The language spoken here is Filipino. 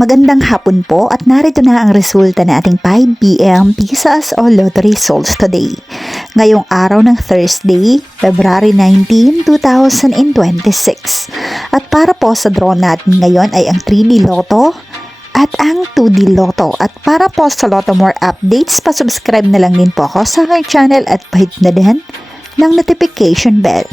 Magandang hapon po at narito na ang resulta ng ating 5pm Pisas o Lottery Results today. Ngayong araw ng Thursday, February 19, 2026. At para po sa draw natin ngayon ay ang 3D Lotto at ang 2D Lotto. At para po sa Lotto More updates, pa-subscribe na lang din po ako sa aking channel at pahit na din ng notification bell.